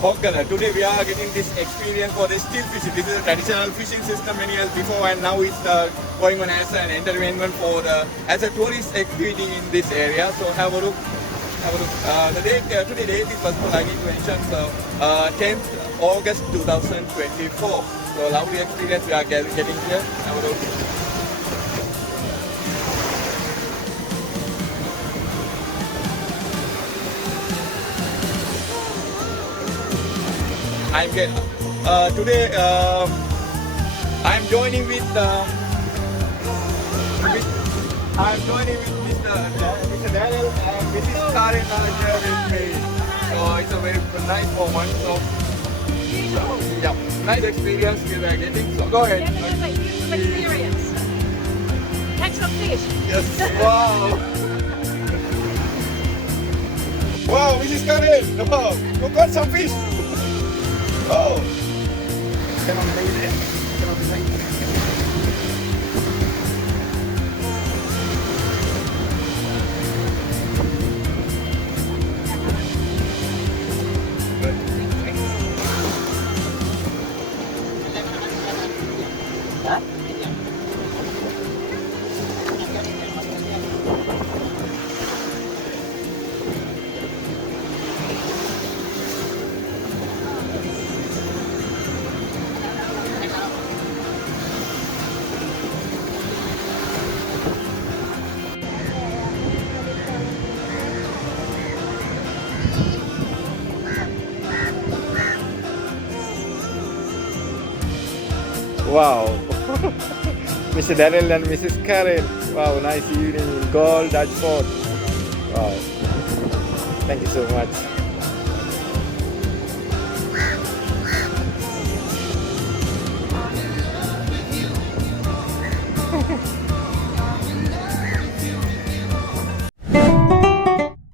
Okay, today we are getting this experience for the stilt fishing. This is a traditional fishing system many years before, and now it's going on as an entertainment for the as a tourist activity in this area. So have a look. Have a look. The date today date is first of all I need to mention 10th August 2024. So lovely experience we are getting here. Have a look. Today I'm joining with I'm joining with Mr. Daniel and Mrs. Karen are here with me. So it's a very nice moment. So yeah, nice experience we are getting. So go ahead. Yeah, no, wait, beautiful experience. Catch some fish. Yes. Wow. Wow, Mrs. Karen. Oh, you got some fish. Oh. Can I make it? Can I make it? Wow. Mr. Daniel and Mrs. Karen. Wow, nice evening in Gold Dutch Fort. Wow. Thank you so much.